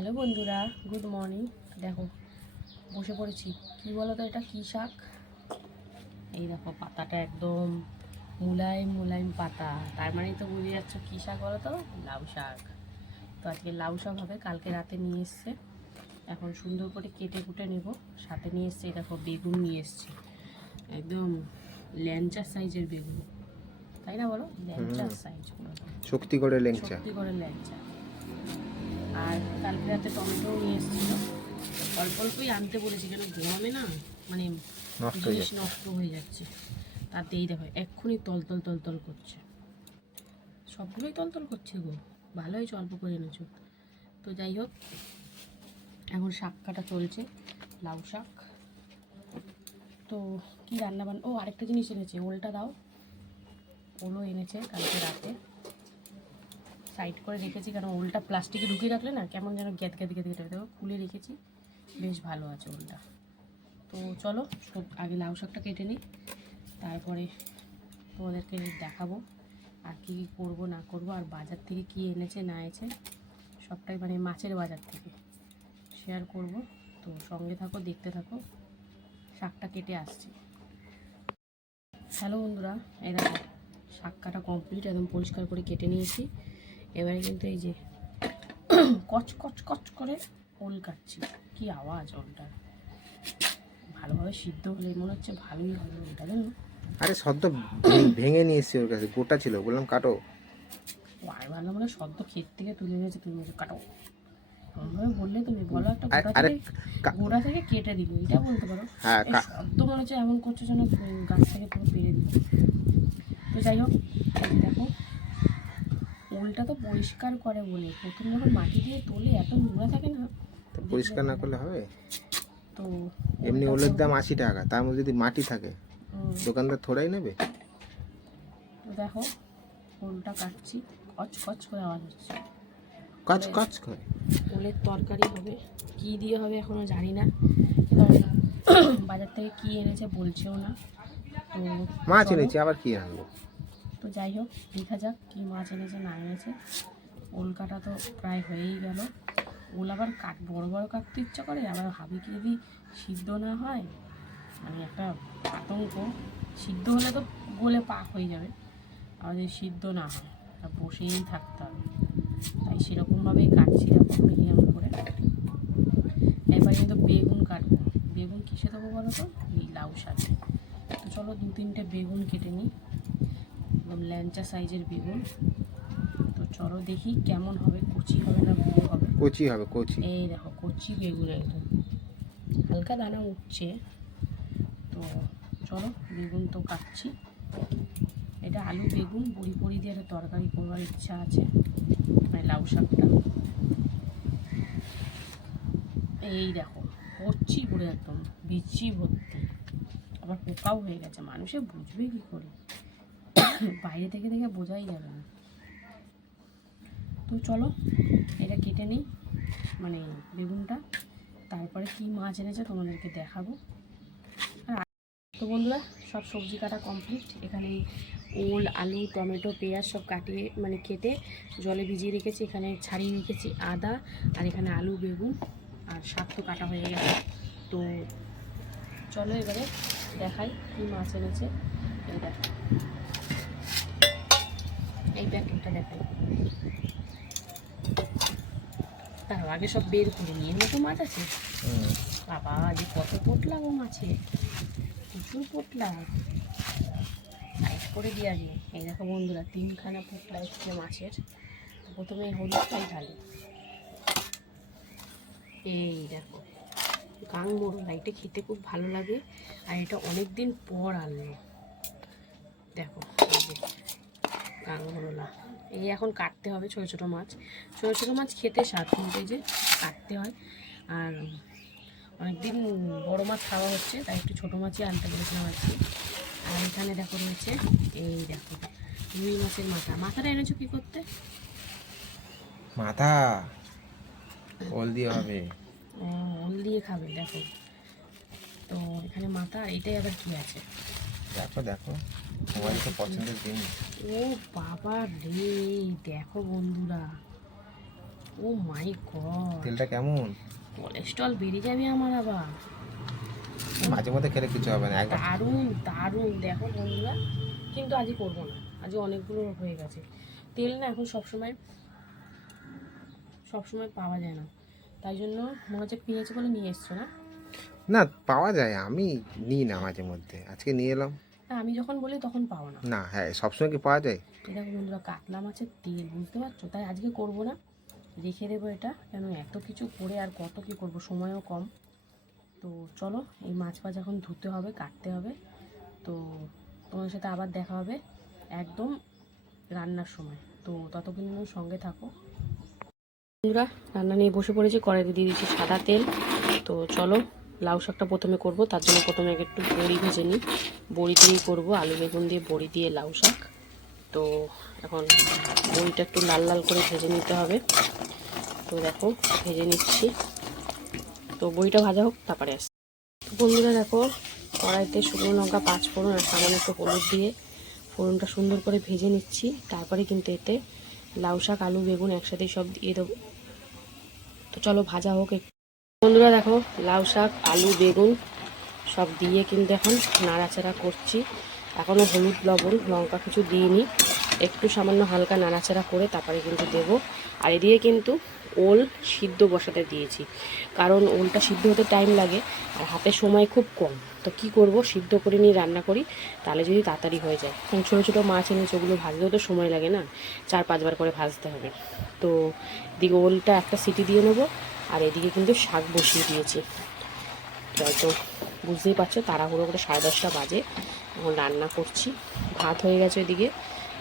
Hello বন্ধুরা good morning. দেখো বসে পড়েছি। কী বলো তো এটা কী শাক? এই দেখো পাতাটা একদম মুলায়ম মুলায়ম পাতা। তার মানেই তো বুঝে যাচ্ছ কী শাক বলো তো লাউ শাক। তো আজকে লাউ শাক হবে কালকে রাতে নিয়ে এসছে। এখন সুন্দর করে কেটে কুটে নেব। সাথে নিয়ে এসছে দেখো বেগুন নিয়ে এসছে। একদম ল্যাঞ্চার সাইজের বেগুন। তাই না বলো? ল্যাঞ্চার সাইজ শক্তি করে লেংচা সত্যি করে ল্যাংচা। আর কালকে রাতে টমেটো নিয়ে এসেছিল। অল্প অল্পই আনতে বলেছি কেন গরমে না মানে জিনিস নষ্ট হয়ে যাচ্ছে। তাতেই দেখো এক্ষুনি তলতল তলতল করছে। সবগুলোই তলতল করছে গো ভালো হয়েছে অল্প করে এনেছো। তো যাই হোক এখন শাক কাটা চলছে লাউ শাক। তো কি রান্না বান্না ও আরেকটা জিনিস এনেছে ওলটা দাও। ওলও এনেছে কালকে রাতে। সাইড করে রেখেছি, কারণ ওলটা প্লাস্টিকে ঢুকিয়ে রাখলে না কেমন যেন গ্যাদ গ্যাদ গ্যাদ গ্যাদ দেখো খুলে রেখেছি, বেশ ভালো আছে ওলটা। তো চলো, সব আগে লাউ শাকটা কেটে নিই, তারপরে তোমাদেরকে দেখাবো আর কী কী করব, না করব, আর বাজার থেকে কী এনেছে, না এনেছে, সবটাই মানে মাছের বাজার থেকে শেয়ার করব। তো সঙ্গে থাকো, দেখতে থাকো, শাকটা কেটে আসছি। হ্যালো বন্ধুরা দেখো, শাক কাটা কমপ্লিট একদম পরিষ্কার করে কেটে নিয়েছি। এবারে কিন্তু এই যে কচ কচ কচ করে ওল কাটছি। কি আওয়াজ ওলটার ভালোভাবে সিদ্ধ হলে মনে হচ্ছে ভালোই হবে ওলটা জানো? আরে সদ্য ভেঙে নিয়ে এসছি ওর কাছে গোটা ছিল। বললাম কাটো। আর ভালো মানে সদ্য ক্ষেত থেকে তুলে নিয়েছে তুমি কাটো। এমনভাবে বললে তুমি বলো একটা আর- গোড়া আরে থেকে কেটে দিল এটা বলতে পারো। হ্যাঁ শব্দ মনে হচ্ছে এমন করছে যেন গাছ থেকে পুরো পেরে দিল। তো যাই হোক দেখো ওলটা তো পরিষ্কার করে বলে। প্রথম যখন মাটি দিয়ে তোলে এত নোংরা থাকে না? তো পরিষ্কার না করলে হবে? তো এমনি ওলের দাম আশি টাকা তার মধ্যে যদি মাটি থাকে দোকানদার থোড়াই নেবে? দেখো ওলটা কাটছি কচ কচ করে আওয়াজ হচ্ছে। কাজ কাজ করে? ওলের তরকারি হবে কি দিয়ে হবে এখনও জানি না। বাজার থেকে কি এনেছে বলছেও না। তো মাছ। এনেছি আবার কি আনব? যাই হোক, দেখা যাক কী মাছ এনেছে, না এনেছে। ওল কাটা তো প্রায় হয়েই গেল। ওল আবার কাট, বড় বড় কাটতে ইচ্ছা করে, আবার ভাবি কি যদি সিদ্ধ না হয় মানে একটা আতঙ্ক, সিদ্ধ হলে তো গলে পাক হয়ে যাবে। আর যদি সিদ্ধ না হয়, তা বসেই থাকতে হবে। তাই সেরকমভাবেই কাটছি দেখো মিডিয়াম করে। এবার কিন্তু বেগুন কাটবো। বেগুন কিসে দেবো বলো তো? এই লাউ শাকে। তো চলো দু তিনটে বেগুন কেটে নিই। একদম ল্যাঞ্চা সাইজের বেগুন। তো চলো দেখি কেমন হবে কচি হবে না বুড়ো হবে? কচি হবে কচি। এই দেখো কচি বেগুন একদম। হালকা দানা উঠছে। তো চলো বেগুন তো কাটছি। এটা আলু বেগুন বড়ি বড়ি দিয়ে একটা তরকারি করবার ইচ্ছা আছে। মানে লাউ শাকটা। এই দেখো কচি পুরো একদম বিচি ভর্তি। আবার পোকাও হয়ে গেছে মানুষে বুঝবে কি করে? বাইরে থেকে দেখে বোঝাই যাবে না। তো চলো, এটা কেটে নিই মানে বেগুনটা। তারপরে কি মাছ এনেছে তোমাদেরকে দেখাবো। আর তো বন্ধুরা, সব সবজি কাটা কমপ্লিট এখানে ওল, আলু, টমেটো, পেঁয়াজ সব কাটিয়ে মানে কেটে জলে ভিজিয়ে রেখেছি। এখানে ছাড়িয়ে রেখেছি আদা আর এখানে আলু, বেগুন আর শাক তো কাটা হয়ে গেছে। তো চলো এবারে দেখাই কি মাছ এনেছে। এই দেখো এই প্যাকেটটা দেখাই তার আগে সব বের করে নিয়ে মতো মাছ আছে। বাবা যে কত পোটলা গো মাছে। প্রচুর পোটলা। সাইড করে দিয়ে আগে। এই দেখো বন্ধুরা, তিনখানা পোটলা এসছে মাছের। প্রথমে হলুদটাই ঢালি। এই দেখো, গাং মোড়লা এটা খেতে খুব ভালো লাগে। আর এটা অনেক দিন পর আনলো। দেখো গাং মোড়লা এই এখন কাটতে হবে ছোটো ছোটো মাছ। ছোটো ছোটো মাছ খেতে স্বাদ কিন্তু এই যে কাটতে হয়। আর অনেকদিন বড় মাছ খাওয়া হচ্ছে তাই একটু ছোটো মাছই আনতে বলেছিলাম আজকে। আর এখানে দেখো রয়েছে এই দেখো রুই মাছের মাথা। মাথাটা এনেছো কী করতে? মাথা? ওল দিয়ে হবে। ও, ওল দিয়ে খাবে দেখো। তো এখানে মাথা এটাই আবার কি আছে? দেখো দেখো। তোমারই তো পছন্দের জিনিস। ও বাবা রে দেখো বন্ধুরা। Oh my god. তেলটা কেমন? কোলেস্ট্রল বেড়ে যাবে আমার আবার। মাঝে মধ্যে খেলে কিছু হবে না দারুণ দারুণ। দেখো বন্ধুরা কিন্তু আজই করব না। আজই অনেকগুলো হয়ে গেছে। তেল না এখন সবসময় সবসময় পাওয়া যায় না। তাই জন্য মনে হচ্ছে পেয়েছে বলে নিয়ে এসছো না? না পাওয়া যায় আমি নিই না মাঝে মধ্যে। আজকে নিয়ে এলাম। না আমি যখন বলি তখন পাওয়া না। না হ্যাঁ সবসময় কি পাওয়া যায়? এটা বন্ধুরা কাতলা মাছের তেল বুঝতে পারছ? তাই আজকে করব না। রেখে দেবো এটা কেন এত কিছু করে আর কত কি করব সময়ও কম। তো চলো এই মাছ ফাছ এখন ধুতে হবে কাটতে হবে। তো তোমার সাথে আবার দেখা হবে একদম রান্নার সময়। তো ততক্ষণ সঙ্গে থাকো। বন্ধুরা রান্না নিয়ে বসে পড়েছি কড়াইতে দিয়ে দিচ্ছি সাদা তেল। তো চলো লাউ শাকটা প্রথমে করব, তার জন্য প্রথমে একটু বড়ি ভেজে নিই। বড়ি দিয়েই করব, আলু বেগুন দিয়ে বড়ি দিয়ে লাউ শাক। তো এখন বড়িটা একটু লাল লাল করে ভেজে নিতে হবে। তো দেখো, ভেজে নিচ্ছি। তো বড়িটা ভাজা হোক, তারপরে আসছি। তো বন্ধুরা দেখো, কড়াইতে শুকনো লঙ্কা পাঁচ ফোড়ন আর সামান্য একটু হলুদ দিয়ে ফোড়নটা সুন্দর করে ভেজে নিচ্ছি। তারপরে কিন্তু এতে লাউ শাক, আলু, বেগুন একসাথে সব দিয়ে দেবো। তো চলো, ভাজা হোক একটু। বন্ধুরা দেখো, লাউ শাক, আলু, বেগুন সব দিয়ে কিন্তু এখন নাড়াচাড়া করছি। এখনও হলুদ, লবণ, লঙ্কা কিছু দিইনি। একটু সামান্য হালকা নাড়াচাড়া করে তারপরে কিন্তু দেবো। আর এদিকে কিন্তু ওল সিদ্ধ বসাতে দিয়েছি, কারণ ওলটা সিদ্ধ হতে টাইম লাগে আর হাতে সময় খুব কম। তো কি করব, সিদ্ধ করে নিয়ে রান্না করি, তাহলে যদি তাড়াতাড়ি হয়ে যায়। কারণ ছোটো ছোটো মাছ এনেছে, ওগুলো ভাজতেও তো সময় লাগে না, চার পাঁচবার করে ভাজতে হবে। তো এদিকে ওলটা একটা সিটি দিয়ে নেব আর এদিকে কিন্তু শাক বসিয়ে দিয়েছি। তো বুঝতেই পারছ, তাড়াহুড়ো করে সাড়ে দশটা বাজে। এখন রান্না করছি। ভাত হয়ে গেছে এদিকে।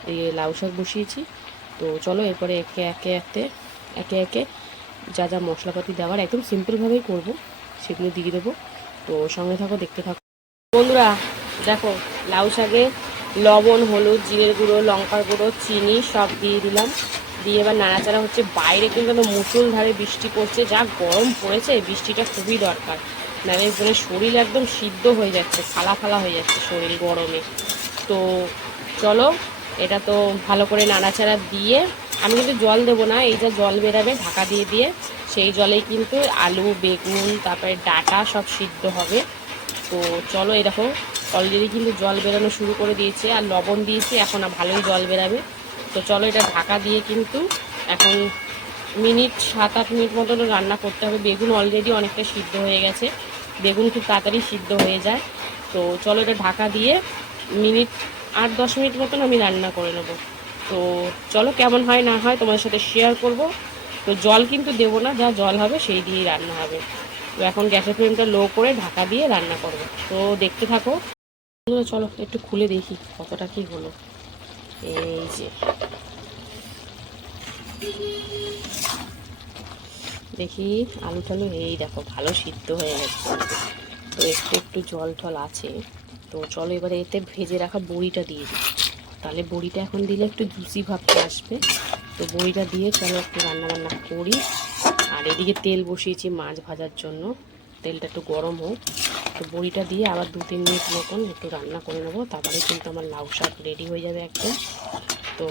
এই লাউ শাক বসিয়েছি। তো চলো এরপরে একে একে একে একে একে যা যা মশলাপাতি দেওয়ার, একদম সিম্পলভাবেই করব। সেগুলো দিয়ে দেবো। তো সঙ্গে থাকো, দেখতে থাকো। বন্ধুরা, দেখো, লাউ শাকে লবণ, হলুদ, জিরের গুঁড়ো, লঙ্কার গুঁড়ো, চিনি সব দিয়ে দিলাম। দিয়ে এবার নাড়াচাড়া হচ্ছে। বাইরে কিন্তু একদম মুসুল ধারে বৃষ্টি পড়ছে, যা গরম পড়েছে বৃষ্টিটা খুবই দরকার। নাহলে মানে শরীর একদম সিদ্ধ হয়ে যাচ্ছে, ফালা ফালা হয়ে যাচ্ছে শরীর গরমে। তো চলো, এটা তো ভালো করে নাড়াচাড়া দিয়ে, আমি কিন্তু জল দেবো না, এই যা জল বেরাবে ঢাকা দিয়ে দিয়ে, সেই জলেই কিন্তু আলু, বেগুন, তারপরে ডাটা সব সিদ্ধ হবে। তো চলো এরকম, অলরেডি কিন্তু জল বেরানো শুরু করে দিয়েছে, আর লবণ দিয়েছি, এখন ভালোই জল বেরাবে। তো চলো এটা ঢাকা দিয়ে কিন্তু এখন মিনিট সাত আট মিনিট মতন রান্না করতে হবে। বেগুন অলরেডি অনেকটা সিদ্ধ হয়ে গেছে। বেগুন খুব তাড়াতাড়ি সিদ্ধ হয়ে যায়। তো চলো এটা ঢাকা দিয়ে মিনিট আট দশ মিনিট মতন আমি রান্না করে নেব। তো চলো কেমন হয় না হয় তোমাদের সাথে শেয়ার করব। তো জল কিন্তু দেবো না, যা জল হবে সেই দিয়েই রান্না হবে। তো এখন গ্যাসের ফ্লেমটা লো করে ঢাকা দিয়ে রান্না করব। তো দেখতে থাকো। চলো একটু খুলে দেখি কতটা কি হলো। এই যে। দেখি আলু টালু, এই দেখো, ভালো সিদ্ধ হয়ে গেছে। তো একটু একটু জল টল আছে। তো চলো এবারে এতে ভেজে রাখা বড়িটা দিয়ে দিই। তাহলে বড়িটা এখন দিলে একটু জুসি ভাবটা আসবে। তো বড়িটা দিয়ে চলো একটু রান্না বান্না করি। আর এদিকে তেল বসিয়েছি মাছ ভাজার জন্য। তেলটা একটু গরম হোক। তো বড়িটা দিয়ে আবার দু তিন মিনিট মতন একটু রান্না করে নেব। তারপরে কিন্তু আমার লাউ শাক রেডি হয়ে যাবে একদম। তো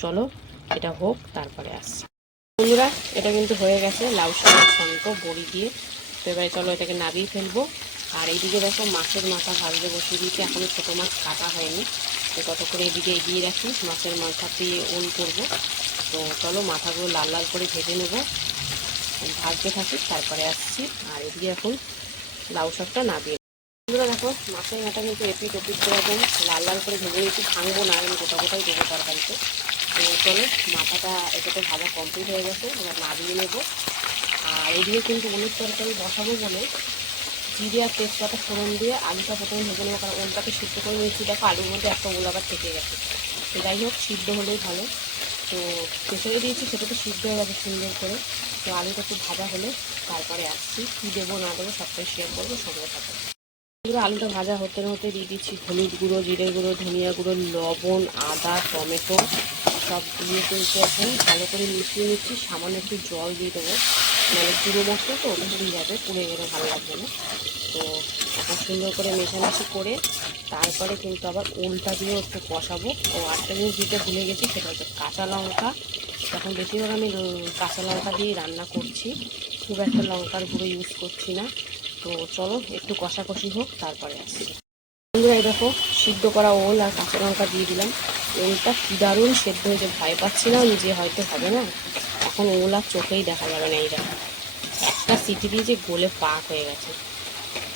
চলো, এটা হোক, তারপরে আসছি। বন্ধুরা, এটা কিন্তু হয়ে গেছে লাউ শাকের সঙ্গে বড়ি দিয়ে। তো এবারে চলো এটাকে নাবিয়ে ফেলব। আর এইদিকে দেখো মাছের মাথা ভাজতে বসিয়ে দিয়েছি, এখনও ছোটো মাছ কাটা হয়নি। তো তত করে এদিকে এগিয়ে রাখি, মাছের মাথা দিয়ে ওল করব। তো চলো মাথাগুলো লাল লাল করে ভেজে নেব। ভাজতে থাকি তারপরে আসছি। আর এদিকে এখন লাউ শাকটা নাবিয়ে বন্ধুরা দেখো, মাছের মাথা কিন্তু এপিট ওপিট করে লাল লাল করে ভেজে একটু ভাঙবো না আমি গোটা গোটাই দেবো তরকারিতে। তো চলো, মাথাটা এটাতে ভাজা কমপ্লিট হয়ে গেছে, এবার নাবিয়ে নেব। আর এদিকে কিন্তু অনেক তরকারি বসাবো বলে জিরে আর তেজপাতা ফোড়ন দিয়ে আলুটা প্রথমে ভেজে নেব, কারণ ওলটাকে সিদ্ধ করে নিয়েছি। দেখো, আলুর মধ্যে একটা ওল আবার থেকে গেছে। যাই হোক, সিদ্ধ হলেই ভালো। তো প্রেসারে দিয়েছি, সেটা তো সিদ্ধ হয়ে গেছে সুন্দর করে। তো আলুটা একটু ভাজা হলে তারপরে আসছি। কী দেবো, না দেবো, সবটাই শেয়ার করব, সঙ্গে থাকো পুরো আলুটা ভাজা হতে হতে দিয়ে দিচ্ছি হলুদ গুঁড়ো, জিরে গুঁড়ো, ধনিয়া গুঁড়ো, লবণ, আদা, টমেটো, সব দিয়ে কিন্তু এখন ভালো করে মিশিয়ে নিচ্ছি, সামান্য একটু জল দিয়ে দেবো। মানে পুরো মশলা তো পুড়ে যাবে পুড়ে গেলে ভালো লাগবে না। তো এখন সুন্দর করে মেশামেশি করে তারপরে কিন্তু আবার ওলটা দিয়েও একটু কষাবো। ও আটটা জিনিস দিতে ভুলে গেছি, সেটা হচ্ছে কাঁচা লঙ্কা। এখন বেশিরভাগ আমি কাঁচা লঙ্কা দিয়েই রান্না করছি। খুব একটা লঙ্কার গুঁড়ো ইউজ করছি না। তো চলো, একটু কষাকষি হোক, তারপরে আসছি বন্ধুরা, এই দেখো, সিদ্ধ করা ওল আর কাঁচা লঙ্কা দিয়ে দিলাম। ওলটা কি দারুণ সেদ্ধ হয়েছে, ভয় পাচ্ছিলাম যে হয়তো হবে না। এখন ওল আর চোখেই দেখা যাবে না এই একটা সিটি দিয়ে যে গোলে পাক হয়ে গেছে।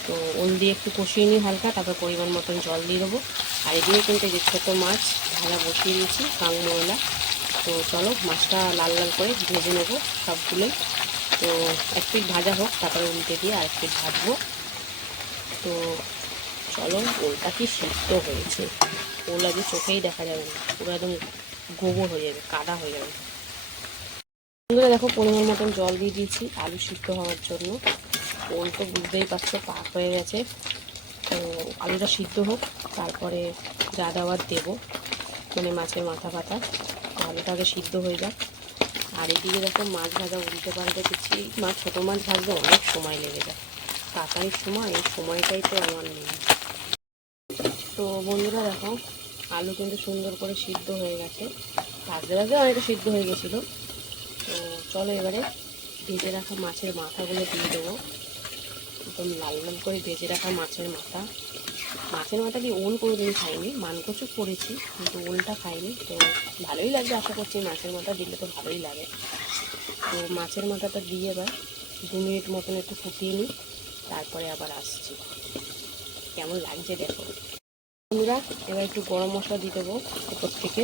তো ওল দিয়ে একটু কষিয়ে নিই হালকা, তারপর পরিমাণ মতন জল দিয়ে দেবো। আর এদিকে কিন্তু যে ছোটো মাছ ভাজা বসিয়ে দিয়েছি কাংময়লা তো চলো মাছটা লাল লাল করে ভেজে নেব সবগুলোই। তো এক পিঠ ভাজা হোক, তারপরে উল্টে দিয়ে আর এক পিঠ ভাজবো। তো চলো ওলটা কি সিদ্ধ হয়েছে। ওল আগে চোখেই দেখা যাবে পুরো একদম গোবর হয়ে যাবে, কাদা হয়ে যাবে। দেখো পরিমাণ মতন জল দিয়ে দিয়েছি, আলু সিদ্ধ হওয়ার জন্য। ওল তো বুঝতেই পারছ, পাক হয়ে গেছে। তো আলুটা সিদ্ধ হোক, তারপরে যা দেওয়ার দেবো। মানে মাছের মাথা পাতা। আলুটা আগে সিদ্ধ হয়ে যাক। আর এদিকে দেখো মাছ ভাজা উল্টে পাল্টে দিচ্ছি। মাছ ছোটো মাছ ভাজতে অনেক সময় লেগে যায়। কাটারির সময়, এই সময়টাই তো আমার নেই। তো বন্ধুরা দেখো, আলু কিন্তু সুন্দর করে সিদ্ধ হয়ে গেছে। ভাজতে ভাজতে অনেকটা সিদ্ধ হয়ে গেছিল। তো চলো এবারে ভেজে রাখা মাছের মাথাগুলো দিয়ে দেবো। একদম লাল লাল করে ভেজে রাখা মাছের মাথা। মাছের মাথা দিয়ে ওল দিন খাইনি মানকচু করেছি, কিন্তু ওলটা খাইনি। তো ভালোই লাগবে আশা করছি মাছের মাথা দিলে তো ভালোই লাগে। তো মাছের মাথাটা দিয়ে এবার দু মিনিট মতন একটু ফুটিয়ে নিই, তারপরে আবার আসছি। কেমন লাগছে দেখো। বন্ধুরা, এবার একটু গরম মশলা দিয়ে দেবো উপর থেকে।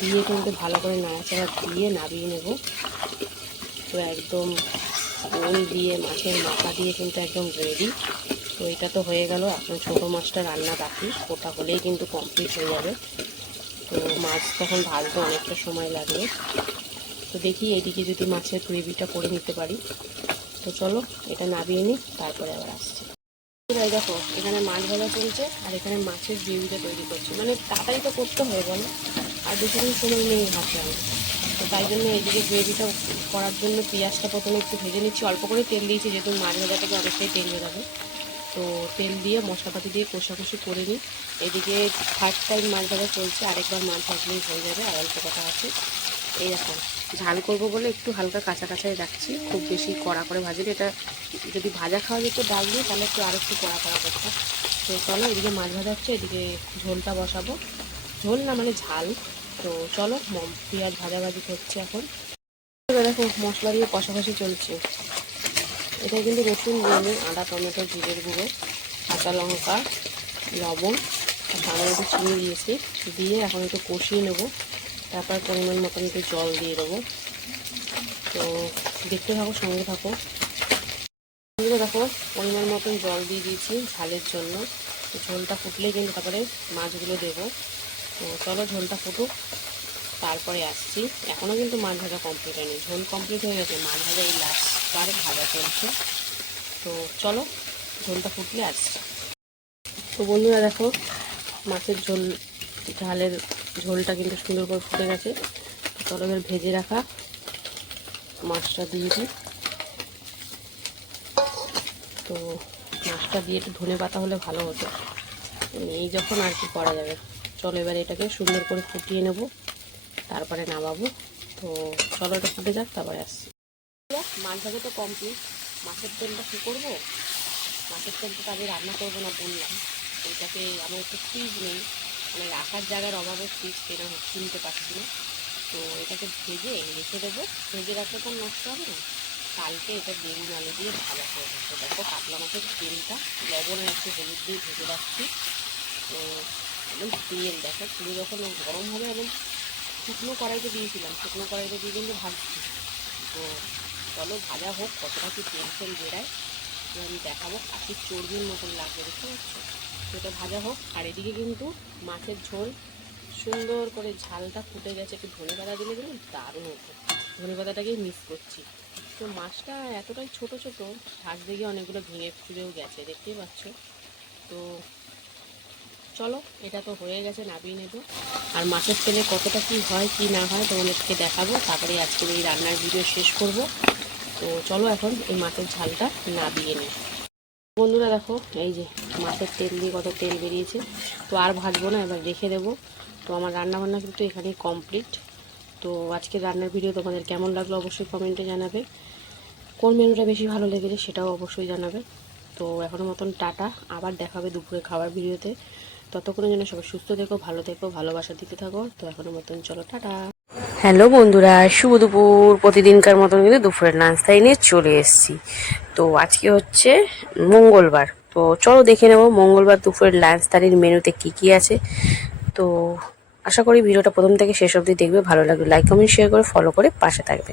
দিয়ে কিন্তু ভালো করে নাড়াচাড়া দিয়ে নাবিয়ে নেব। তো একদম ওল দিয়ে, মাছের মাথা দিয়ে কিন্তু একদম রেডি তো এটা তো হয়ে গেল। এখন ছোটো মাছটা রান্না বাকি। ওটা হলেই কিন্তু কমপ্লিট হয়ে যাবে। তো মাছ তখন ভাজতে অনেকটা সময় লাগবে। তো দেখি এদিকে যদি মাছের গ্রেভিটা করে নিতে পারি। তো চলো, এটা নাবিয়ে নিই, তারপরে আবার আসছি। এই দেখো, এখানে মাছ ভাজা চলছে আর এখানে মাছের গ্রেভিটা তৈরি করছি। মানে তাড়াতাড়ি তো করতে হয়ে গেল আর বেশি দিন সময় নেই হাতে আমার। তাই জন্য এইদিকে গ্রেভিটা করার জন্য পেঁয়াজটা প্রথমে একটু ভেজে নিচ্ছি। অল্প করে তেল দিয়েছি, যেহেতু মাছ ভাজা থেকে অনেকটাই তেল বেরোবে তো তেল দিয়ে মশলাপাতি দিয়ে কষাকষি করে নিই। এদিকে থার্ড টাইম মাছ ভাজা চলছে, আরেকবার মাছ ভাজলেই হয়ে যাবে, আর অল্প কথা আছে। এই দেখো ঝাল করব বলে একটু হালকা কাঁচা কাঁচাই রাখছি, খুব বেশি কড়া করে ভাজিনি। এটা যদি ভাজা খাওয়া যেত ডাল দিয়ে, তাহলে একটু আর একটু কড়া কড়া করতো তো চলো এদিকে মাছ ভাজা হচ্ছে, এদিকে ঝোলটা বসাবো। ঝোল না মানে ঝাল। তো চলো পেঁয়াজ ভাজাভাজি হচ্ছে এখন। দেখো মশলা দিয়ে কষাকষি চলছে। এটা কিন্তু রসুন দিয়ে আদা, টমেটো, জিরের গুঁড়ো, কাঁচা লঙ্কা, লবণ সামনে একটু চিনি দিয়েছি। দিয়ে এখন একটু কষিয়ে নেব। তারপর পরিমাণ মতন একটু জল দিয়ে দেবো। তো দেখতে থাকো, সঙ্গে থাকো। এগুলো দেখো, পরিমাণ মতন জল দিয়ে দিয়েছি ঝালের জন্য। ঝোলটা ফুটলেই কিন্তু তারপরে মাছগুলো দেবো। তো চলো ঝোলটা ফুটুক। তারপরে আসছি। এখনও কিন্তু মাছ ভাজা কমপ্লিট হয়নি। ঝোল কমপ্লিট হয়ে গেছে। মাছ ভাজা এই লাস্টবার ভাজা চলছে। তো চলো ঝোলটা ফুটলে আসছি। তো বন্ধুরা দেখো, মাছের ঝোল, ঝালের ঝোলটা কিন্তু সুন্দর করে ফুটে গেছে। চলো এবার ভেজে রাখা মাছটা দিয়ে দিই। তো মাছটা দিয়ে একটু ধনে পাতা হলে ভালো হতো। এই যখন আর কি করা যাবে। চলো এবার এটাকে সুন্দর করে ফুটিয়ে নেব। তারপরে নামাবো। তো চলো এটা ফুটে যাক, তারপরে আসছি। ভাজা তো কমপ্লিট মাছের তেলটা কী করব? মাছের তেলটা তো আগে রান্না করব না বললাম। ওইটাকে আমার একটু ফ্রিজ নেই। মানে রাখার জায়গার অভাবে ফ্রিজ কেনা কিনতে পারছি না। তো এটাকে ভেজে রেখে দেবো। ভেজে রাখলে তো নষ্ট হবে না। কালকে এটা বেগুন আলু দিয়ে ভালো করে দেবো দেখো কাতলা মাছের তেলটা লবণ আর একটু হলুদ দিয়ে ভেজে রাখছি। তো একদম তেল, দেখো, পুরো যখন গরম হবে একদম শুকনো কড়াইতে দিয়েছিলাম, শুকনো কড়াইতে দিয়ে কিন্তু ভাজছি। তো চলো, ভাজা হোক, কতটা কি তেল ফেল বেড়ায় তো আমি দেখাবো কাঠির চর্বির মতন লাগবে দেখতে পাচ্ছ? এটা ভাজা হোক, আর এদিকে কিন্তু মাছের ঝোল, সুন্দর করে ঝালটা ফুটে গেছে, একটু ধনে পাতা দিলে কিন্তু দারুণ হতো। ধনে পাতাটাকেই মিস করছি। তো মাছটা এতটাই ছোট ছোট, ভাজতে গিয়ে অনেকগুলো ভেঙে ফুলেও গেছে, দেখতেই পাচ্ছ? তো চলো, এটা তো হয়ে গেছে নাবিয়ে নেব। আর মাছের তেলে কতটা কি হয়, কি না হয় তোমাদেরকে দেখাবো তারপরে আজকের এই রান্নার ভিডিও শেষ করব। তো চলো এখন এই মাছের ঝালটা নাবিয়ে নিই। বন্ধুরা দেখো, এই যে মাছের তেল দিয়ে কত তেল বেরিয়েছে। তো আর ভাজবো না, এবার রেখে দেবো। তো আমার রান্না বান্না কিন্তু এখানেই কমপ্লিট তো আজকে রান্নার ভিডিও তোমাদের কেমন লাগল অবশ্যই কমেন্টে জানাবে। কোন মেনুটা বেশি ভালো লেগেছে সেটাও অবশ্যই জানাবে। তো এখনও মতন টাটা, আবার দেখাবে দুপুরে খাবার ভিডিওতে। ততক্ষণের জন্য সবাই সুস্থ থেকো, ভালো থেকো, ভালোবাসা দিতে থাকো। তো এখনও মতন চলো, টাটা। হ্যালো বন্ধুরা, শুভ দুপুর। প্রতিদিনকার মতন কিন্তু দুপুরের নাস্তায় নিয়ে চলে এসেছি। তো আজকে হচ্ছে মঙ্গলবার। তো চলো দেখে নেব মঙ্গলবার দুপুরের লাঞ্চ তারির মেনুতে কি কি আছে। তো আশা করি ভিডিওটা প্রথম থেকে শেষ অবধি দেখবে, ভালো লাগবে লাইক কমেন্ট শেয়ার করে ফলো করে পাশে থাকবে।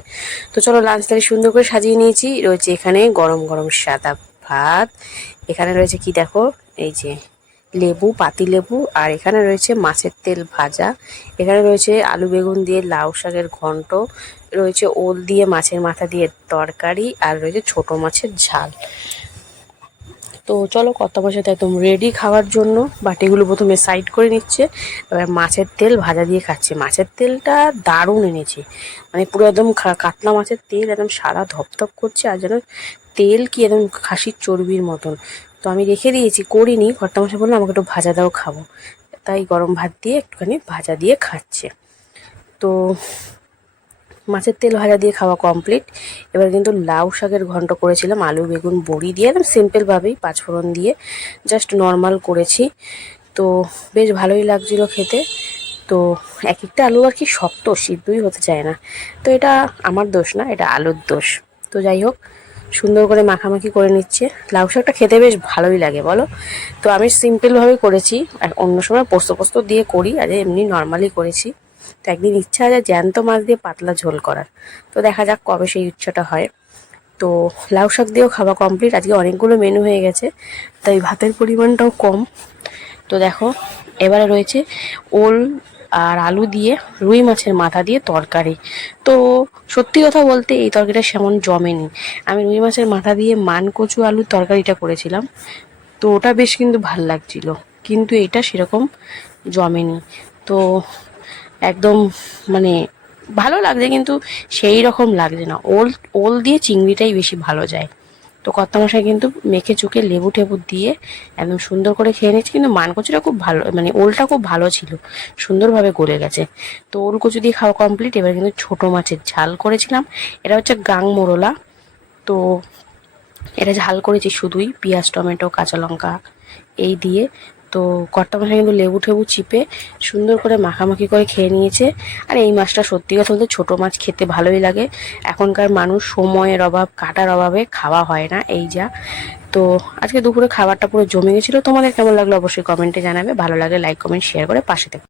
তো চলো লাঞ্চ থালি সুন্দর করে সাজিয়ে নিয়েছি। রয়েছে এখানে গরম গরম সাদা ভাত। এখানে রয়েছে কি দেখো? এই যে লেবু, পাতি লেবু, আর এখানে রয়েছে মাছের তেল ভাজা। এখানে রয়েছে আলু বেগুন দিয়ে লাউ শাকের ঘন্ট, রয়েছে ওল দিয়ে মাছের মাথা দিয়ে তরকারি, আর রয়েছে ছোট মাছের ঝাল। তো চলো কত বসাতে একদম রেডি খাওয়ার জন্য। বাটিগুলো প্রথমে সাইড করে নিচ্ছে, এবার মাছের তেল ভাজা দিয়ে খাচ্ছে। মাছের তেলটা দারুণ এনেছে। মানে পুরো একদম কাতলা মাছের তেল একদম সাদা ধপধপ করছে, আর যেন তেল কি একদম খাসির চর্বির মতন। তো আমি রেখে দিয়েছি, করিনি। কর্তামশাই বলল, আমাকে একটু ভাজা দাও, খাব। তাই গরম ভাত দিয়ে একটুখানি ভাজা দিয়ে খাচ্ছে। তো মাছের তেল ভাজা দিয়ে খাওয়া কমপ্লিট এবার কিন্তু লাউ শাকের ঘন্ট করেছিলাম, আলু, বেগুন, বড়ি দিয়ে একদম সিম্পলভাবেই পাঁচফোড়ন দিয়ে জাস্ট নর্মাল করেছি। তো বেশ ভালোই লাগছিল খেতে। তো এক একটা আলু আর কি শক্ত, সিদ্ধই হতে চায় না। তো এটা আমার দোষ না, এটা আলুর দোষ। তো যাই হোক সুন্দর করে মাখামাখি করে নিচ্ছে। লাউ শাকটা খেতে বেশ ভালোই লাগে, বলো? তো আমি সিম্পলভাবেই করেছি, আর অন্য সময় পোস্ত পোস্ত দিয়ে করি, আর এমনি নর্মালি করেছি। তো একদিন ইচ্ছা আছে জ্যান্ত মাছ দিয়ে পাতলা ঝোল করার। তো দেখা যাক কবে সেই ইচ্ছাটা হয়। তো লাউ শাক দিয়েও খাওয়া কমপ্লিট আজকে অনেকগুলো মেনু হয়ে গেছে, তাই ভাতের পরিমাণটাও কম। তো দেখো, এবারে রয়েছে ওল আর আলু দিয়ে, রুই মাছের মাথা দিয়ে তরকারি। তো সত্যি কথা বলতে এই তরকারিটা সেমন জমেনি। আমি রুই মাছের মাথা দিয়ে মান কচু আলুর তরকারিটা করেছিলাম। তো ওটা বেশ কিন্তু ভালো লাগছিল। কিন্তু এটা সেরকম জমেনি। তো একদম মানে ভালো লাগছে কিন্তু সেই রকম লাগছে না। ওল ওল দিয়ে চিংড়িটাই বেশি ভালো যায়। তো কর্তামশাই কিন্তু মেখে চুকে লেবু টেবু দিয়ে একদম সুন্দর করে খেয়ে নিচ্ছে কিন্তু মানকচুটা খুব ভালো মানে ওলটা খুব ভালো ছিল, সুন্দরভাবে গলে গেছে। তো ওল কচু দিয়ে খাওয়া কমপ্লিট এবার কিন্তু ছোট মাছের ঝাল করেছিলাম। এটা হচ্ছে গাং মোরলা তো এটা ঝাল করেছি শুধুই, পেঁয়াজ, টমেটো, কাঁচা লঙ্কা, এই দিয়ে। তো কর্তা মাছটা কিন্তু লেবু ঠেবু চিপে সুন্দর করে মাখামাখি করে খেয়ে নিয়েছে। আর এই মাছটা সত্যি কথা বলতে ছোটো মাছ খেতে ভালোই লাগে। এখনকার মানুষ সময়ের অভাব, কাটার অভাবে খাওয়া হয় না, এই যা। তো আজকে দুপুরে খাবারটা পুরো জমে গেছিল। তোমাদের কেমন লাগল অবশ্যই কমেন্টে জানাবে। ভালো লাগে লাইক কমেন্ট শেয়ার করে পাশে